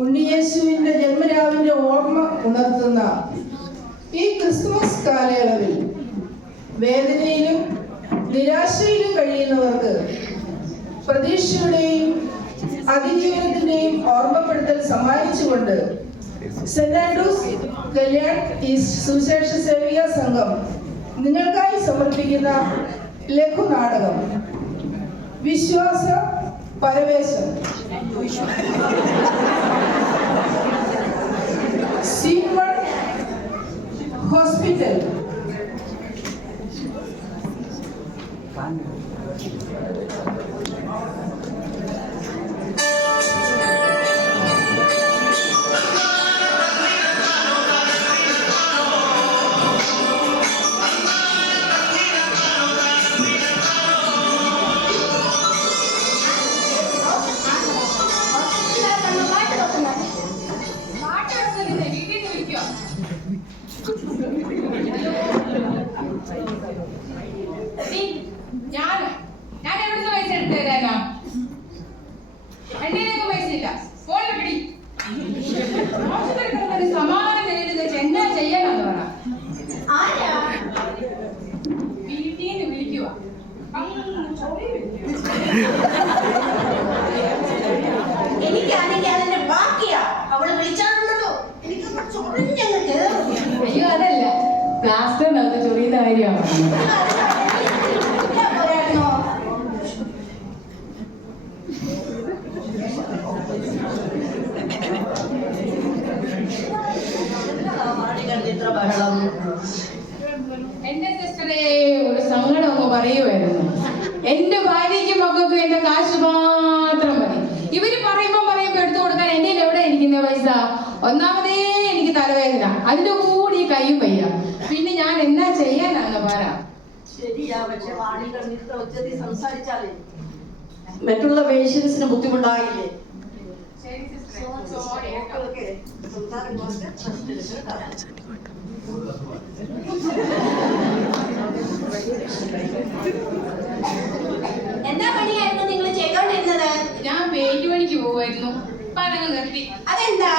ഉണ്ണിയേശുവിന്റെ ജന്മരാവിന്റെ ഓർമ്മ ഉണർത്തുന്ന ഈ ക്രിസ്മസ് കാലയളവിൽ വേദനയിലും നിരാശയിലും കഴിയുന്നവർക്ക് പ്രതീക്ഷയുടെയും അതിജീവനത്തിന്റെയും ഓർമ്മപ്പെടുത്തൽ സമ്മാനിച്ചുകൊണ്ട് സെന്റ് ആൻഡ്രൂസ് കല്യാൺ ഈസ്റ്റ് സുവിശേഷ സേവിക സംഘം നിങ്ങൾക്കായി സമർപ്പിക്കുന്ന ലഘുനാടകം വിശ്വാസ പരവേശം. Scene 1 hospital. ഞാൻ എവിടുന്ന് പൈസ എടുത്തു തരാനോ? എണ്ണയിലേക്ക് പൈസ ഇല്ല. ഫോണിൽ പിടി. സമാധാനം തരുന്നത് എന്നാ ചെയ്യാനാന്ന് പറ. വീട്ടിൽ നിന്ന് വിളിക്കുക. എനിക്കാണെങ്കിൽ അതിന്റെ ബാക്കിയാ. അവള് വിളിച്ചാണല്ലോ എനിക്ക് ചൊറിഞ്ഞങ്ങ് കേറും. അയ്യോ അതല്ല, പ്ലാസ്റ്ററിനകത്ത് ചൊറിയുന്ന കാര്യമാണ്. എന്റെ സിസ്റ്ററെ ഒരു സങ്കടം ഒന്ന് പറയുമായിരുന്നു. എന്റെ ഭാര്യയ്ക്കും മക്കൾക്കും എന്റെ കാശ് മാത്രം മതി. ഇവര് പറയുമ്പോ എടുത്തു കൊടുക്കാൻ എന്റെ എവിടെ ഇരിക്കുന്ന പൈസ? ഒന്നാമതേ എനിക്ക് തലവേദന, അതിന്റെ കൂടി ഈ കയ്യും വയ്യ. പിന്നെ ഞാൻ എന്നാ ചെയ്യാനാന്ന് പറ. ശരിയാ, പക്ഷെ വാണി കണ്ടിട്ട് ഒച്ചതി സംസാരിച്ചാലേ മറ്റുള്ള പേഷ്യൻസിന് ബുദ്ധിമുട്ടായില്ലേ? എന്താ പണിയായിരുന്നു നിങ്ങൾ ചെയ്തോണ്ടിരുന്നത്? ഞാൻ പെയിന്റ് പണിക്ക് പോവായിരുന്നു. ഇപ്പൊ അതങ്ങ് നിർത്തി. അതെന്താ?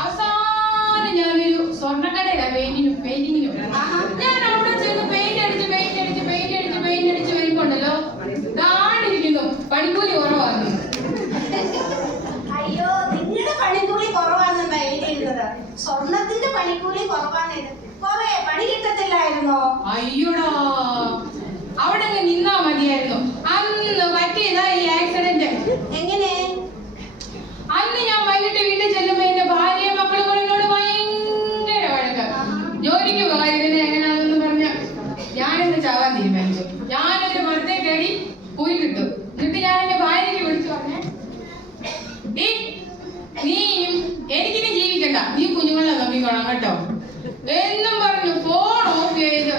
അവസാനം ഞാനൊരു സ്വർണ്ണക്കടയില പെയിന്റിങ്ങിനും ഞാൻ അവിടെ ചെന്ന് പെയിന്റ് അടിച്ച് വരുമ്പോണ്ടല്ലോ താടിരിക്കുന്നു പണിക്കൂലി കുറവാണ്. അയ്യോ, നിങ്ങളുടെ പണിക്കൂലി കുറവാണെന്നാ എഴുതിയിരുന്നത്. സ്വർണത്തിന്റെ പണിക്കൂലി കുറവാണ്. കൊറേ പണി കിട്ടത്തില്ലായിരുന്നോ? അയ്യോടാ, അവിടെ നിന്നാ മതിയായിരുന്നു. അന്ന് പറ്റിയതാ ഈ ആക്സിഡന്റ്. എങ്ങനെ? അന്ന് ഞാൻ വൈകിട്ട് വീട്ടിൽ ചെല്ലുമ്പോ എന്റെ ഭാര്യയും മക്കളും കൂടെ എന്നോട് ഭയങ്കര വഴക്ക്. ജോലിക്ക് പോകാതിരുന്നത് എങ്ങനെയാണെന്ന് പറഞ്ഞ ഞാനെന്ന് ചാവാൻ തീരുമാനിച്ചു. ഞാനൊരു മരത്തെ കയറി പോയി കിട്ടു. എന്നിട്ട് ഞാൻ എന്റെ ഭാര്യയ്ക്ക് വിളിച്ചു പറഞ്ഞേ, നീയും എനിക്കിനി ജീവിക്കണ്ട, നീ കുഞ്ഞുങ്ങളെ നോക്കിക്കോളാം കേട്ടോ എന്നും പറഞ്ഞു ഫോൺ ഓഫ് ചെയ്ത്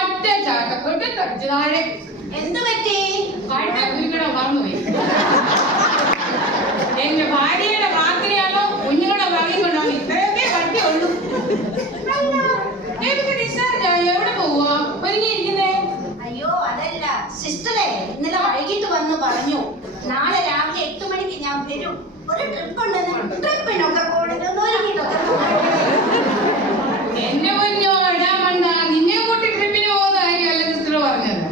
ഒറ്റ ചാട്ടക്കൊട്ട് തടിച്ചു താഴെ. എന്ത് പറ്റി? കഴുത്ത കുരുക്കട മറന്നുപോയി. എന്റെ ഭാര്യയുടെ പ്രാർത്ഥനയാണോ കുഞ്ഞുങ്ങളെ പറയുകൊണ്ടോ ഇത്രയൊക്കെ കട്ടിയുള്ളൂ. എവിടെ പോവാ ഒരുങ്ങിയിരിക്കുന്നേ? അയ്യോ അതല്ല സിസ്റ്ററെ, ഇന്നലെ വൈകിട്ട് വന്ന് പറഞ്ഞു നാളെ രാവിലെ 8 മണിക്ക് ഞാൻ വരും. ഒരു ട്രിപ്പ് ഉണ്ടെന്ന്. ട്രിപ്പിനൊക്കെ എന്നെ പൊന്നോ ഇടാ മണ്ട, നിന്നെ കൂട്ടി ട്രിപ്പിന് പോകുന്ന കാര്യമല്ല സിസ്റ്റർ പറഞ്ഞത്.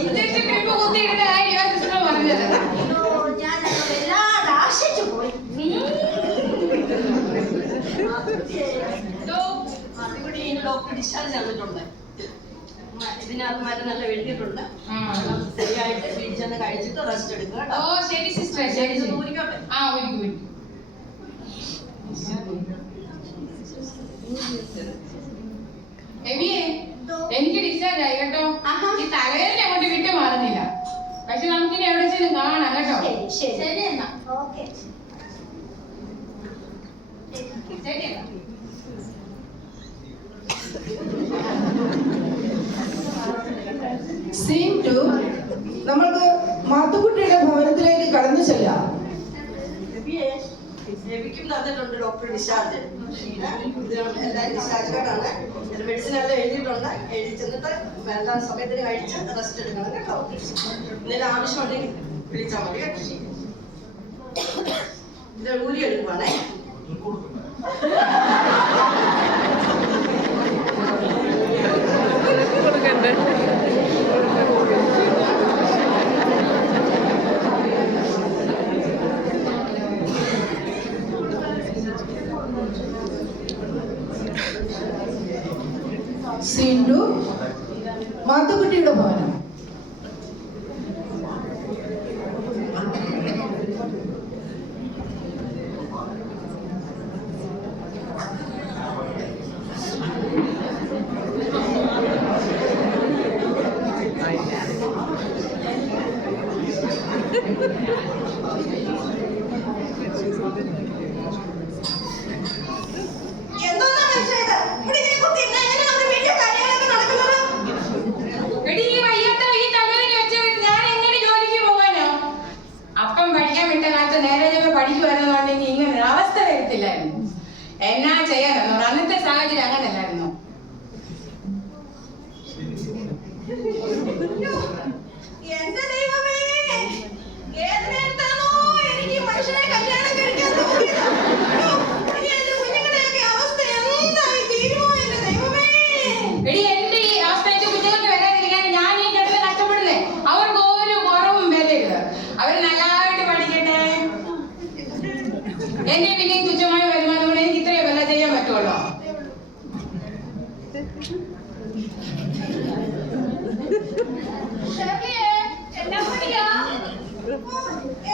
ഇഞ്ചക്ഷൻ ട്രിപ്പ് കുത്തിയിടുന്ന കാര്യമാണ് സിസ്റ്റർ പറഞ്ഞത്. ഞാൻ വല്ലാതെ ആശിച്ചു പോയി. ഡോക്ടർ ഡിസ്ചാർജ് തന്നിട്ടുണ്ട്. ഇതിനകത്ത് മരുന്നെല്ലാം എഴുതിയിട്ടുണ്ട്. ശരിയായിട്ട് വീട്ടിൽ ചെന്ന് കഴിച്ചിട്ട് റെസ്റ്റ് എടുക്കുക. ഓ ശരി സിസ്റ്റർ, ശരി ഊരിക്കോട്ടെ. ആ ഊരിക്കൂ. എനിക്ക് ഡിസ്ചാർജ് ആയി കേട്ടോ. ഈ തലവേദന അങ്ങോട്ട് വിട്ടു മാറുന്നില്ല. പക്ഷെ നമുക്കിനി എവിടെ ചെന്ന് കാണാം കേട്ടോ. ശരി എന്നാ. ഓക്കെ ശരി എന്നാ. സീൻ 2 നമ്മൾക്ക് മാത്തുക്കുട്ടിയുടെ ഭവനത്തിലേക്ക് കടന്നു ചെല്ലാം. രവിക്കും തന്നിട്ടുണ്ട് ഡോക്ടർ ഡിസ്ചാർജ്. എല്ലാവരും ഡിസ്ചാർജ് കാർഡാണ്. മെഡിസിൻ എല്ലാം എഴുതിയിട്ടുണ്ട്. എഴുതി ചെന്നിട്ട് എല്ലാ സമയത്തിന് കഴിച്ച് റെസ്റ്റ് എടുക്കണം കേട്ടോ. എന്തെങ്കിലും ആവശ്യമുണ്ടെങ്കിൽ വിളിച്ചാൽ മതി കേട്ടോ. ഇത് ഊരി എടുക്കുവാണേ. സിന്ധു മാത്തുക്കുട്ടിയുടെ ഭവനം. പഠിക്കുവായിരുന്നുണ്ടെങ്കിൽ ഇങ്ങനെ ഒരു അവസ്ഥ വരത്തില്ലായിരുന്നു. എന്നാ ചെയ്യാനോ, അന്നത്തെ സാഹചര്യം അങ്ങനല്ലായിരുന്നു. എന്റെ ദൈവമേ, ഏത് നേരത്താണോ എനിക്ക് മനുഷ്യനെ കല്യാണം കഴിക്കാൻ തോന്നിയത്? ഇനി എന്റെ കുഞ്ഞുങ്ങളുടെയൊക്കെ അവസ്ഥ എന്തായി തീരുമോ എന്റെ ദൈവമേ? എടി, എന്റെ ഈ അവസ്ഥ എന്റെ കുഞ്ഞുങ്ങൾക്ക് വരാതിരിക്കാൻ ഞാൻ ഈ കിടന്ന് കഷ്ടപ്പെടുന്നേ. അവർക്ക് ഒരു കുറവും വരരുത്. അവർ നല്ലതായിട്ട് പഠിക്കട്ടെ. എന്റെ പിന്നെയും തുച്ഛമായ വരുമാനം കൊണ്ട് എനിക്ക് ഇത്രയും വല്ല ചെയ്യാൻ പറ്റുള്ളൂ.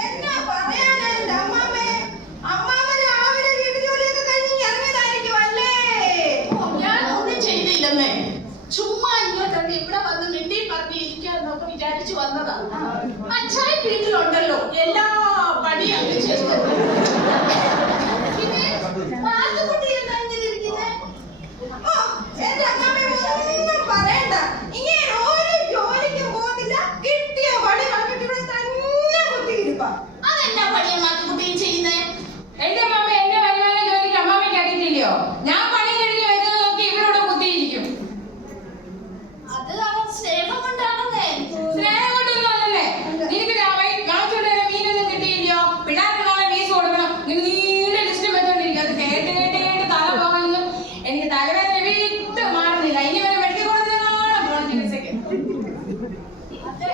എന്നാ പറയാനാ എന്റെ അമ്മാമേ? അമ്മാമ രാവിലെ വീട്ടു ജോലിയൊക്കെ കഴിഞ്ഞ് ഇറങ്ങിയതായിരിക്കും അല്ലേ? ഞാൻ ഒന്നും ചെയ്തില്ലെന്നേ. ചുമ്മാ ഇങ്ങോട്ടൊക്കെ ഇവിടെ വന്ന് മിണ്ടി പറഞ്ഞിരിക്കാന്നൊക്കെ വിചാരിച്ചു വന്നതാ. അച്ഛായ വീട്ടിലുണ്ടല്ലോ, എല്ലാ പണിയും അങ്ങ് ചെയ്തു. പിന്നെ മാത്തുക്കുട്ടി എന്താ ഇങ്ങനെ ഇരിക്കുന്നെ? ഓ, എന്റെ അമ്മാമേ ഒന്നും പറയണ്ട. ഇങ്ങനെ ഒരു ജോലിക്കും പോകുന്നില്ല, കിട്ടിയ പണി കളഞ്ഞിട്ട് ഇവിടെ തന്നെ കുത്തിയിരിപ്പാ. അതെന്നാ പണിയാ മാത്തുക്കുട്ടി ചെയ്യുന്നേ? എന്റെ അമ്മ എന്റെ വരുമാനം ജോലിക്ക് അമ്മാമ്മയ്ക്ക് അറിയത്തില്ലയോ? ഞാൻ പണി കഴിഞ്ഞ് വരുന്നത് നോക്കി ഇവരോട് കുത്തിയിരിക്കും. അത് അവൻ സ്നേഹം കൊണ്ടാണെന്നേ. സ്നേഹം കൊണ്ടൊന്നും അല്ലല്ലേ. നിനക്ക് വാങ്ങിച്ചോണ്ട് വരാൻ മീനൊന്നും കിട്ടിയില്ലയോ? പിള്ളേർക്ക് നാളെ ഫീസ് കൊടുക്കണം. നീണ്ട ലിസ്റ്റ് വെച്ചോണ്ടിരിക്കും. അത് കേട്ട് കേട്ട് കേട്ട് തല പോകാനൊന്നും എനിക്ക് തലവേദന വിട്ട് മാറുന്നില്ല. ഇനി വരെ മെഡിക്കൽ കോളേജിലാണ് പോണ ചികിത്സയ്ക്ക്. അതെ,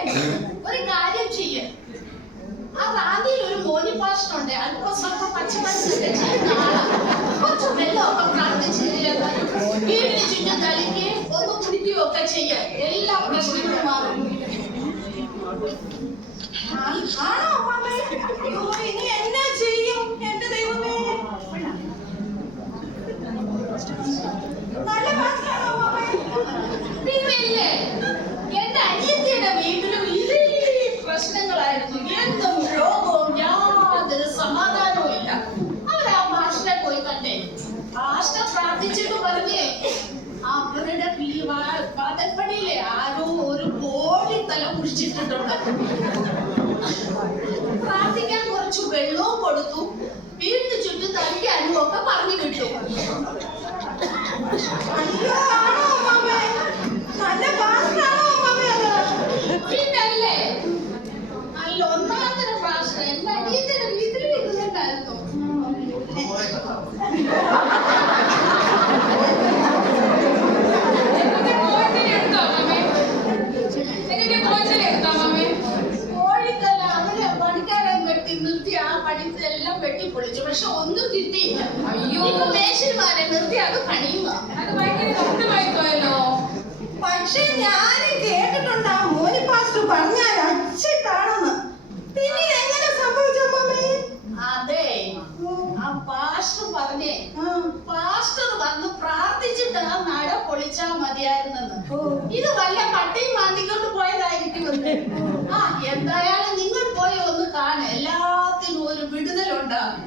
ഒരു കാര്യം ചെയ്യ. ആ റാന്നിയിൽ ഒരു മോനി പാസ്റ്ററുണ്ട്. അല്പം സ്വല്പം പച്ചമരുന്നൊക്കെ ചെയ്യുന്ന ആളാ. കുറച്ച് വെള്ളമൊക്കെ പ്രാർത്ഥിച്ച് വീടിന് ചുറ്റും തളിക്കുകയും ഒന്ന് കുടിക്കുകയും ഒക്കെ ചെയ്യാം. എല്ലാ പ്രശ്നങ്ങളും മാറും. ആണോ അമ്മാമേ? അയ്യോ, ഇനി എന്നാ ചെയ്യും എന്റെ ദൈവമേ? നല്ല പാസ്റ്ററാണോ അമ്മാമേ? പിന്നില്ലേ, എന്റെ അനിയത്തിയുടെ വീട്ടിലും ഇതേ പ്രശ്നങ്ങളായിരുന്നു. എന്തും രോഗവും യാതൊരു സമാധാനവും ഇല്ല. അവരാ പാസ്റ്ററെ പോയി കണ്ടേ. പാസ്റ്റർ പ്രാർത്ഥിച്ചിട്ട് പറഞ്ഞേ, അവരുടെ വാദപ്പടിയിലെ ആരോ ഒരു കോഴി തല കുഴിച്ചിട്ടിട്ടുണ്ട്. പ്രാർത്ഥിക്കാൻ കുറച്ച് വെള്ളവും കൊടുത്തു, വീടിന് ചുറ്റും തളിക്കാനും ഒക്കെ പറഞ്ഞു കിട്ടും. അയ്യോ, ആണോ അമ്മാമേ? നല്ല പാസ്റ്ററാണോ അമ്മാമേ അത്? പിന്നല്ലേ, നല്ല ഒന്നാമത്തെ പാസ്റ്റർ. എന്റെ അനിയത്തിയുടെ വീട്ടിൽ ഇരുന്നുണ്ടായിരുന്നു. കോഴിത്തല അവര് പണിക്കാരൻ വെട്ടി നിർത്തി ആ പണിതെല്ലാം വെട്ടിപ്പൊളിച്ചു. പക്ഷെ ഒന്നും കിട്ടിയില്ല. അയ്യോ, ഇപ്പൊ മേശന്മാരെ നിർത്തി അത് പണിയുക. അത് ഭയങ്കര കഷ്ടമായി പോയല്ലോ. പക്ഷെ ഞാനും കേട്ടിട്ടുണ്ട് ആ മോനി പാസ്റ്റർ പറഞ്ഞാൽ അച്ചിട്ടാണെന്ന്. പിന്നെ എങ്ങനെ സംഭവിച്ചമ്മേ? അതെ, ആ പാസ്റ്റർ പറഞ്ഞേ, പാസ്റ്റർ വന്ന് പ്രാർത്ഥിച്ചിട്ട് ആ നട പൊളിച്ചാ മതിയായിരുന്നെന്ന്. ഇത് വല്ല പട്ടിയും മാന്തിക്കൊണ്ട് പോയതായിരിക്കും. ആ, എന്തായാലും നിങ്ങൾ പോയി ഒന്ന് കാണും. എല്ലാത്തിനും ഒരു വിടുതലുണ്ടാകും.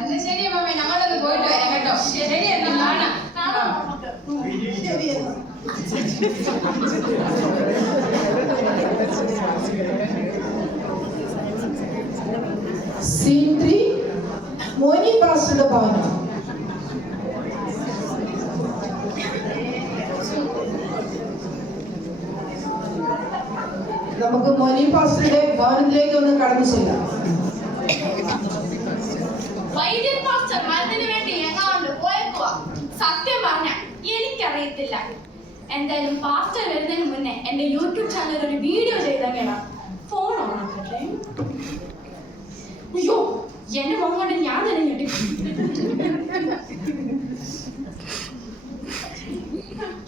എന്നാ ശരി അമ്മേ, നമ്മളൊന്ന് പോയിട്ട് വരാം കേട്ടോ. ശരി, എന്നാ കാണാം. ശരി എന്നാ. സീൻ 3 മോനി പാസ്റ്ററുടെ ഭവനം. നമുക്ക് മോനി പാസ്റ്ററുടെ ഭവനത്തിലേക്ക് ഒന്ന് കടന്നു ചെല്ലാം. പാസ്റ്റർ മരുന്നിന് വേണ്ടി എങ്ങാണ്ട് പോയേക്കുവാ. സത്യം പറഞ്ഞ എനിക്കറിയത്തില്ല. എന്തായാലും പാസ്റ്റർ വരുന്നതിന് മുന്നേ എന്റെ യൂട്യൂബ് ചാനലിൽ ഒരു വീഡിയോ ചെയ്തേക്കണം. ഫോൺ ഓണാക്കട്ടെ. അയ്യോ, എന്റെ മോൻ കൊണ്ട് ഞാൻ തന്നെ ഞെട്ടി.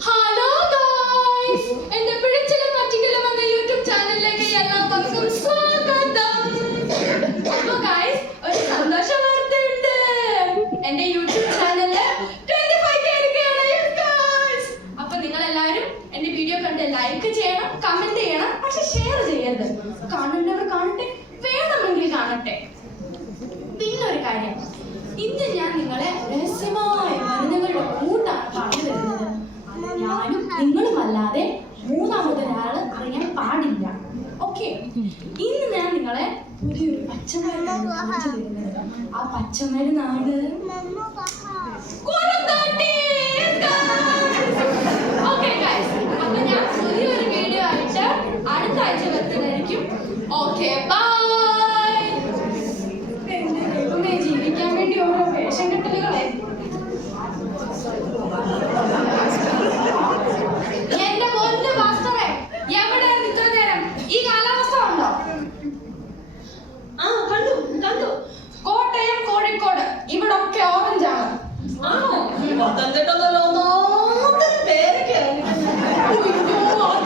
ഹലോ ഗായ്സ്, എന്റെ പിടിച്ചിലും പറ്റിക്കലും എന്ന യൂട്യൂബ് ചാനലിലേക്ക് എല്ലാവർക്കും സ്വാഗതം. അപ്പൊ ഗായ്സ്, ഒരു സന്തോഷ വാർത്തയുണ്ട്. എന്റെ യൂട്യൂബ് ചാനലില് 25K എടുക്കുകയാണ് ഗായ്സ്. അപ്പൊ നിങ്ങൾ എല്ലാവരും എന്റെ വീഡിയോ കണ്ട് ലൈക്ക് ചെയ്യണം, കമന്റ് ചെയ്യണം, പക്ഷെ ഷെയർ ചെയ്യരുത്. കാണേണ്ടവർ കാണട്ടെ, വേണമെങ്കിൽ കാണട്ടെ. പിന്നൊരു കാര്യം, ഇന്ന് ഞാൻ നിങ്ങളെ രഹസ്യമായ മരുന്നുകളുടെ കൂട്ടാണ് പറഞ്ഞു തരുന്നത്. ഞാനും നിങ്ങളുമല്ലാതെ മൂന്നാമതൊരാള് അറിയാൻ പാടില്ല. ഓക്കെ, ഇന്ന് ഞാൻ നിങ്ങളെ പുതിയൊരു പച്ചമരുന്നാണ് കാണിച്ചു തരുന്നത്. ആ പച്ചമരുന്നാണ് കുറുന്തോട്ടി. ഓക്കെ ഗൈസ്, അപ്പൊ ഞാൻ പുതിയൊരു വീഡിയോ ആയിട്ട് അടുത്ത ആഴ്ച വരുന്നതായിരിക്കും. Okay, bye. ജീവിക്കാൻ വേണ്ടി ഓരോ വേഷം കെട്ടലുകളെ. എന്റെ പൊന്നു പാസ്റ്ററെ, എവിടെയായിരുന്നു ഇത്ര നേരം? ഈ കാലാവസ്ഥ ഉണ്ടോ? കണ്ടു. കോട്ടയം, കോഴിക്കോട് ഇവിടൊക്കെ ഓറഞ്ച് ആണ്. ആണോ?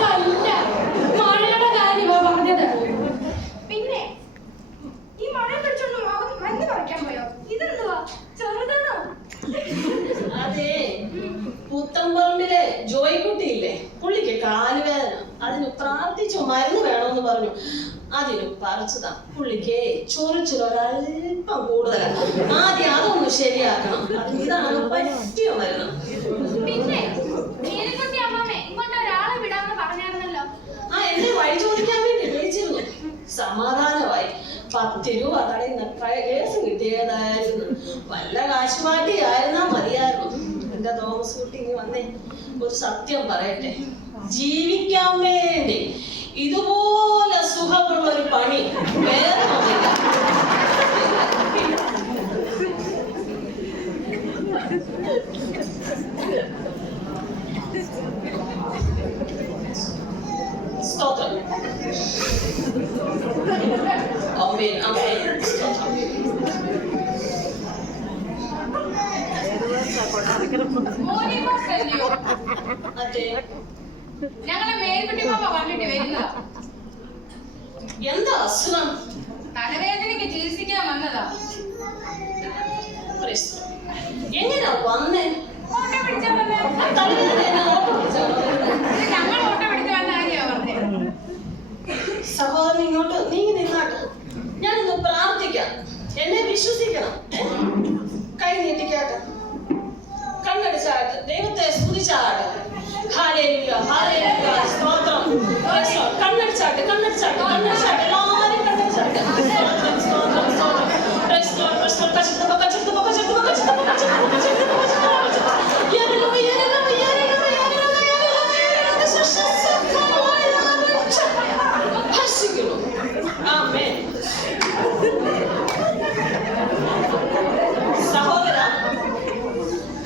അതല്ല, മഴയുടെ കാര്യമാ പറഞ്ഞത്. പിന്നെ ഈ മഴ പിടിച്ചോണ്ട് മഞ്ഞ് പറിക്കാൻ പോയോ? ഇതെന്തുവാ, ചെറുതാണോ? അതെ, പുത്തമ്പറമ്പിലെ ജോയിക്കുട്ടിയില്ലേ, പുള്ളിക്ക് കാലുവേദന. അതിന് പ്രാർത്ഥിച്ചു മരുന്ന് വേണമെന്ന് പറഞ്ഞു. അതിന് പറിച്ചതാ. പുള്ളിക്ക് ചൊറിച്ചിലൊരൽപ്പം കൂടുതലാണ്. ആദ്യം അതൊന്ന് ശരിയാക്കണം. ഇതാണ് പറ്റിയ മരുന്ന്. പിന്നെ നീലക്കുട്ടി അമ്മാമേ, ഇങ്ങോട്ട് ഒരാളെ വിടാമെന്ന് പറഞ്ഞായിരുന്നല്ലോ. എന്നെ വഴി ചോദിക്കാൻ വേണ്ടി വിളിച്ചിരുന്നു. സമാധാനമായി. 10 രൂപ കടയിൽ നിന്ന് കേസ് കിട്ടിയതായിരുന്നു. വല്ല കാശുമാറ്റി ആയിരുന്നാ മതിയായിരുന്നു. എന്റെ തോമസ് കുട്ടി ഇനി വന്നേ, ഒരു സത്യം പറയട്ടെ. ജീവിക്കാൻ വേണ്ടി ഇതുപോലെ സുഖമുള്ള ഒരു പണി വേറെ ഒന്നില്ല. സ്തോത്രം. ആമേൻ, ആമേൻ. സ്തോത്രം. അതെ, ഞങ്ങളെ മേൽക്കുട്ടി പാപ്പ പറഞ്ഞിട്ട് വരുന്നതാ. എന്താ അസുഖം? തലവേദനയ്ക്ക് ചികിത്സിക്കാൻ വന്നതാ. എങ്ങനെയാ വന്നേ? ഓട്ടോ പിടിച്ചാ വന്നേ. തലവേദന ഓട്ടോ പിടിച്ചാ? ഞങ്ങൾ ഓട്ടോ പിടിച്ച് വന്ന കാര്യമാ പറഞ്ഞേ. സഹോദരൻ ഇങ്ങോട്ട് നീങ്ങി നിന്നാട്ട്. ഞാനൊന്ന് പ്രാർത്ഥിക്കാം. എന്നെ വിശ്വസിക്കണം. കൈ നീട്ടിക്കാട്ട്, കണ്ണടിച്ചാട്ട്, ദൈവത്തെ സ്തുതിച്ചാട്ട്. ഹല്ലേലൂയ, ഹല്ലേലൂയ, സ്തോത്രം. കണ്ണടിച്ചാട്ട്, കണ്ണടിച്ചാട്ട്, കണ്ണടിച്ചാട്ട്. എല്ലാവരും കണ്ണടിച്ചാട്ട്. സ്തോത്രം, സ്തോത്രം, സ്തോത്രം. Praise lord, praise lord. കച്ചിട്ട് കച്ചിട്ട് കച്ചിട്ട് കച്ചിട്ട് കച്ചിട്ട് സഹോദര,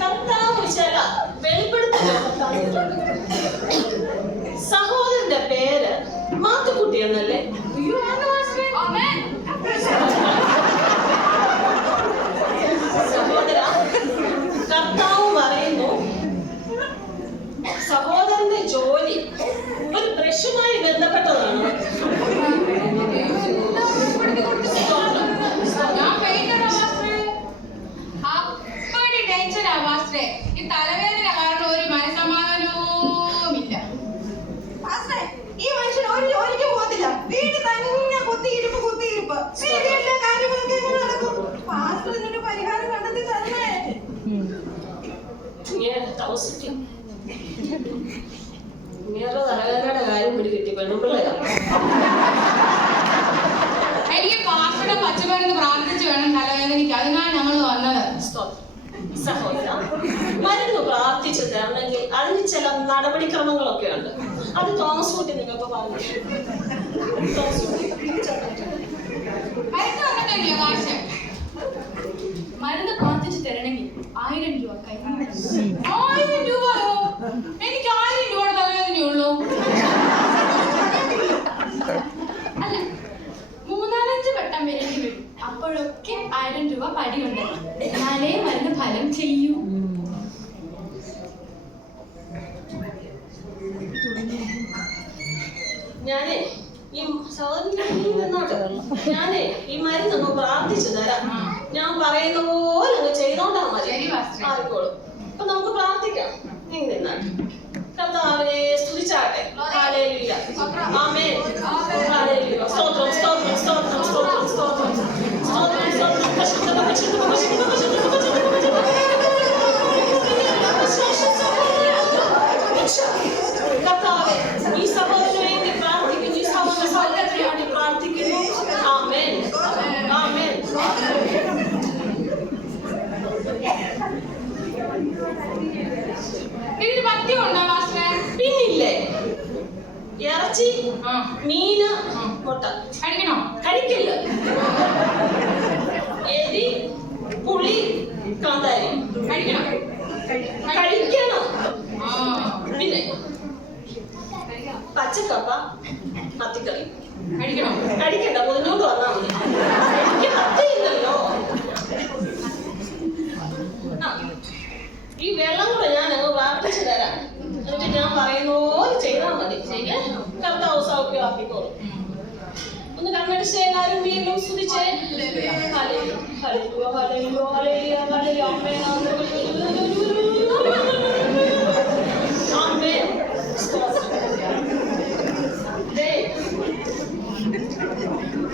കർത്താവ് ചില വെളിപ്പെടുത്തലുകൾ. സഹോദരന്റെ പേര് മാത്തുക്കുട്ടി എന്നല്ലേ? സഹോദര, കർത്താവ് പറയുന്നു സഹോദരന്റെ ജോലി ഒരു ബ്രഷുമായി ബന്ധപ്പെട്ടതാണ്. ഈ തലവേദന കാരണം ഒരു മനസമാധാനവും ഇല്ല. ഈ മനുഷ്യൻ ഒരു ജോലിക്ക് പോകത്തില്ല, വീട് തന്നെ കുത്തിയിരിപ്പ്. വീട്ടിലെ കാര്യങ്ങളൊക്കെ എങ്ങനെ നടക്കും? പാസ്റ്റർ ഇതിനൊരു പരിഹാരം കണ്ടെത്തി തരണേ. താമസിക്കും. ഇങ്ങനെയുള്ള തലവേദനയുടെ കാര്യം പിടികിട്ടി. പെണ്ണുപിള്ളയാ. എനിക്ക് പാസ്റ്ററുടെ പച്ചമരുന്ന് പ്രാർത്ഥിച്ചു വേണം തലവേദനയ്ക്ക്. അതിനാണ് ഞങ്ങൾ വന്നത്. സഹോദര, മരുന്ന് പ്രാർത്ഥിച്ചു തരണമെങ്കിൽ അതിന് ചില നടപടിക്രമങ്ങളൊക്കെ ഉണ്ട്. അത് തോമസ് കുട്ടി നിങ്ങൾക്ക് പറഞ്ഞു. മരുന്ന് പ്രാർത്ഥിച്ചു 1000 രൂപ കൈ. 1000 രൂപയോ? എനിക്ക് 1000 രൂപയുടെ തലവേദനയുള്ളൂ. അല്ല, 3-4 വട്ടം വരേണ്ടി വരും. അപ്പോഴൊക്കെ 1000 രൂപ പടിയുണ്ട്. എന്നാലേ മരുന്ന് ഫലം ചെയ്യൂ. ഞാനേ ഈ ഞാനേ ഈ മരുന്നൊന്ന് പ്രാർത്ഥിച്ചു തരാം. ഞാൻ പറയുന്ന പോലെ അങ്ങ് ചെയ്തോണ്ടാ മതി. ആർക്കോളും. അപ്പൊ നമുക്ക് പ്രാർത്ഥിക്കാം. നീ നിന്നാട്ടെ. കർത്താവിനെ സ്തുതിച്ചാട്ടെ. ഹല്ലേലൂയ. ആമേൻ. ഹല്ലേലൂയ. സ്തോത്രം സ്തോത്രം സ്തോത്രം സ്തോത്രം സ്തോത്രം സ്തോത്രം സ്തോത്രം പരിശുദ്ധ പരിശുദ്ധ പരിശുദ്ധ പരിശുദ്ധ കർത്താവേ, ഈ സഹോദരന് വേണ്ടി പ്രാർത്ഥിക്കുന്നു. ഈ സഹോദരന് വേണ്ടി പ്രാർത്ഥിക്കുന്നു. ആമേൻ. ആമേൻ. ഇതിന് പഥ്യമുണ്ടോ മാസ്റ്ററെ? പിന്നില്ലേ, ഇറച്ചി, മീന്, മുട്ട കഴിക്കണോ? കഴിക്കില്ല. എരി, പുളി, കാന്താരി കഴിക്കണം. കഴിക്കണം. പിന്നെ പച്ചക്കപ്പ, മത്തിക്കറി കഴിക്കണോ? കഴിക്കണ്ട. മുതിനോണ്ട് വന്നാ മതി. എനിക്ക് പറ്റിയില്ലല്ലോ. ഈ വെള്ളം കൂടെ ഞാൻ അങ്ങ് പ്രാർത്ഥിച്ചു തരാം. എന്നിട്ട് ഞാൻ പറയുന്ന പോലെ ചെയ്താൽ മതി. കർത്താവ് സൗഖ്യമാക്കിക്കോളും. ഒന്ന് കണ്ണടിച്ച് എല്ലാവരും വീണ്ടും സ്തുതിച്ചേ. ഹല്ലേലൂയ ഹല്ലേലൂയ ഹല്ലേലൂയ ഹല്ലേലൂയ ഹല്ലേലൂയ. ആമേൻ ആമേൻ.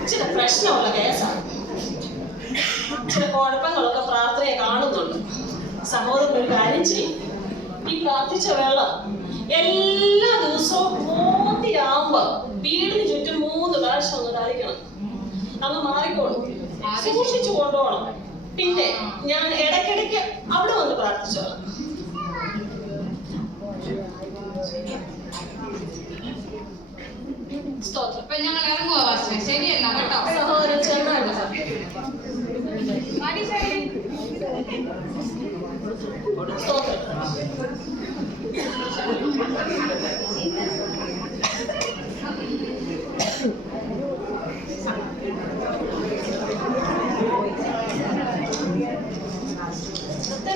ഇച്ചിരി പ്രശ്നമുള്ള കേസാണ്. ചില കുഴപ്പങ്ങളൊക്കെ പ്രാർത്ഥനയെ കാണുന്നുണ്ട്. സഹോദരൻ ഒരു കാര്യം ചെയ്യും. ഈ പ്രാർത്ഥിച്ച വെള്ളം എല്ലാ ദിവസവും മോതിയാവുമ്പോ വീടിന് ചുറ്റും 3 പ്രാവശ്യം ഒന്ന് തളിക്കണം. അങ്ങ് മാറിക്കോളും. സൂക്ഷിച്ചു കൊണ്ടുപോകണം. പിന്നെ ഞാൻ ഇടയ്ക്കിടയ്ക്ക് അവിടെ വന്ന് പ്രാർത്ഥിച്ചോളാം. സ്തോത്രം. ഇപ്പൊ ഞങ്ങൾ ഇറങ്ങുവാ മാസ്റ്ററെ. ശരി എന്നാ കേട്ടോ. സഹോദരൻ ചെന്നായിട്ട് സ്തോത്രം.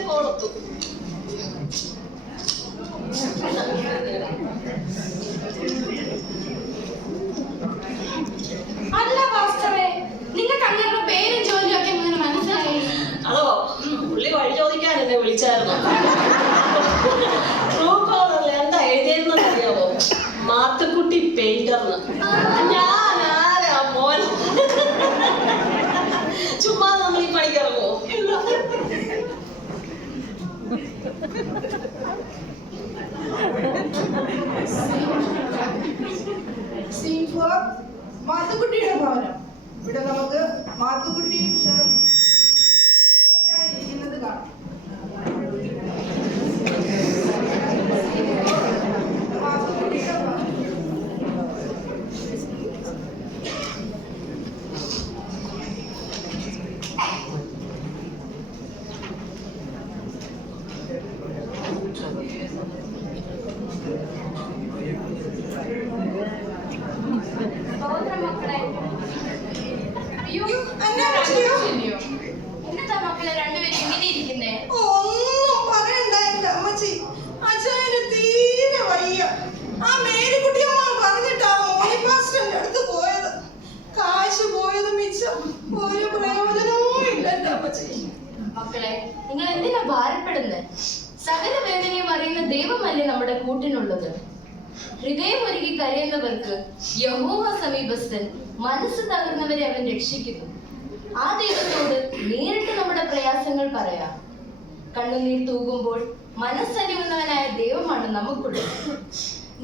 കോളത്തു അല്ല മാസ്റ്ററെ, നിങ്ങൾക്ക് അങ്ങനെ പേരും ജോലിയും ഒക്കെ എങ്ങനെ മനസ്സിലായി? അതോ പുള്ളി വഴി ചോദിക്കാൻ എന്നെ വിളിച്ചായിരുന്നു. ട്രൂ കോളറിൽ എന്താ എഴുതിയെന്ന് അറിയാമോ? മാത്തുക്കുട്ടി പെയിന്റർന്ന്. ഞാൻ ആരാ മോൻ? ചുമ്മാ നമ്മൾ ഈ പണിക്കിറങ്ങോ? സീൻ 4 മാത്തുക്കുട്ടിയുടെ ഭവനം. ഇവിടെ നമുക്ക് മാത്തുക്കുട്ടിയും ഇരിക്കുന്നത് കാണാം. മാത്തുക്കുട്ടിയുടെ ഭവനം. മക്കളെ, അയ്യോ എന്നതാ മക്കളെ രണ്ടുപേരും ഇങ്ങനെ ഇരിക്കുന്നേ? ഒന്നും പറയണ്ടായില്ല അമ്മച്ചി. അച്ഛന് തീരെ വയ്യ. ആ മേരിക്കുട്ടിയമ്മ പറഞ്ഞിട്ടാ മോനി പാസ്റ്ററിന്റെ അടുത്ത് പോയത്. കാശ് പോയത് മിച്ചം. ഒരു പ്രയോജനവും ഇല്ലല്ലോ അമ്മച്ചി. മക്കളെ, നിങ്ങൾ എന്തിനാ ഭാരപ്പെടുന്നത്? സകല വേദനയും അറിയുന്ന ദൈവമല്ലേ നമ്മുടെ കൂട്ടിനുള്ളത്. ഹൃദയം ഒരുക്കി കരയുന്നവർക്ക് യഹോവ സമീപസ്ഥൻ, മനസ്സ് തകർന്നവരെ അവൻ രക്ഷിക്കുന്നു. ആ ദൈവത്തോട് നേരിട്ട് നമ്മുടെ പ്രയാസങ്ങൾ പറയാം. കണ്ണുനീർ തൂകുമ്പോൾ മനസ്സലിയുന്നവനായ ദൈവമാണ് നമുക്കുള്ളത്.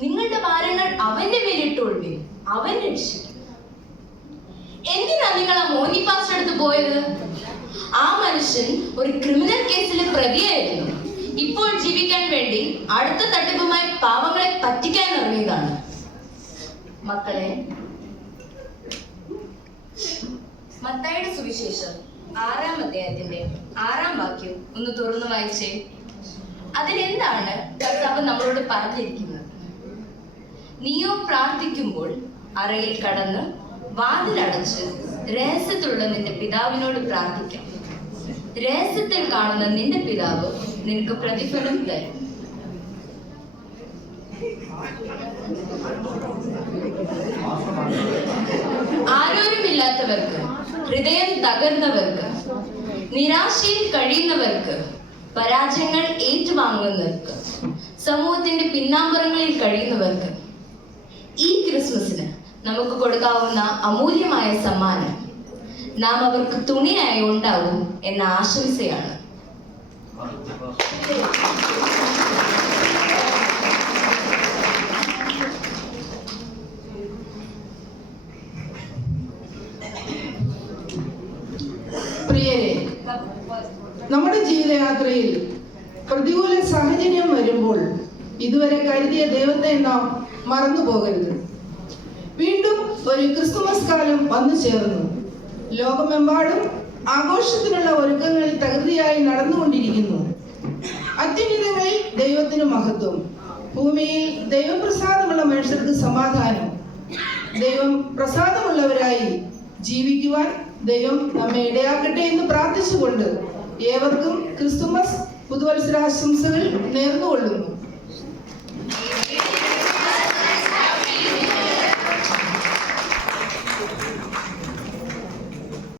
നിങ്ങളുടെ ഭാരങ്ങൾ അവന്റെ മേലിട്ടൊഴുകി, അവൻ രക്ഷിക്കും. എന്തിനാ നിങ്ങൾ ആ മോനി പാസ്റ്റർ അടുത്ത് പോയത്? ആ മനുഷ്യൻ ഒരു ക്രിമിനൽ കേസിലെ പ്രതിയായിരുന്നു. ഇപ്പോൾ ജീവിക്കാൻ വേണ്ടി അടുത്ത തട്ടിപ്പുമായി പാവങ്ങളെ പറ്റിക്കാൻ ഇറങ്ങിയതാണ്. മക്കളെ, മത്തായിയുടെ സുവിശേഷം 6-ാം അധ്യായത്തിന്റെ 6-ാം വാക്യം ഒന്ന് തുറന്നു വായിച്ചേ. അതിലെന്താണ് കർത്താവ് നമ്മളോട് പറഞ്ഞിരിക്കുന്നത്? നീയോ പ്രാർത്ഥിക്കുമ്പോൾ അറയിൽ കടന്ന് വാതിലടച്ച് രഹസ്യത്തിലുള്ള നിന്റെ പിതാവിനോട് പ്രാർത്ഥിക്കാം. രഹസ്യത്തിൽ കാണുന്ന നിന്റെ പിതാവ് നിനക്ക് പ്രതിഫലം തരും. ആരോരുമില്ലാത്തവർക്ക്, ഹൃദയം തകർന്നവർക്ക്, നിരാശയിൽ കഴിയുന്നവർക്ക്, പരാജയങ്ങൾ ഏറ്റുവാങ്ങുന്നവർക്ക്, സമൂഹത്തിന്റെ പിന്നാമ്പുറങ്ങളിൽ കഴിയുന്നവർക്ക് ഈ ക്രിസ്മസിന് നമുക്ക് കൊടുക്കാവുന്ന അമൂല്യമായ സമ്മാനം നാം അവർക്ക് തുണിയായി ഉണ്ടാവും എന്ന ആശംസയാണ്. പ്രിയരെ, നമ്മുടെ ജീവിതയാത്രയിൽ പ്രതികൂല സാഹചര്യം വരുമ്പോൾ ഇതുവരെ കരുതിയ ദൈവത്തെ നാം മറന്നു പോകരുത്. വീണ്ടും ഒരു ക്രിസ്തുമസ് കാലം വന്നു ചേർന്നു. ലോകമെമ്പാടും ആഘോഷത്തിനുള്ള ഒരുക്കങ്ങൾ തകൃതിയായി നടന്നുകൊണ്ടിരിക്കുന്നു. അത്യുന്നതങ്ങളിൽ ദൈവത്തിന് മഹത്വം, ഭൂമിയിൽ ദൈവപ്രസാദമുള്ള മനുഷ്യർക്ക് സമാധാനം. ദൈവം പ്രസാദമുള്ളവരായി ജീവിക്കുവാൻ ദൈവം നമ്മെ ഇടയാക്കട്ടെ എന്ന് പ്രാർത്ഥിച്ചുകൊണ്ട് ഏവർക്കും ക്രിസ്തുമസ് പുതുവത്സരാശംസകൾ നേർന്നുകൊള്ളുന്നു.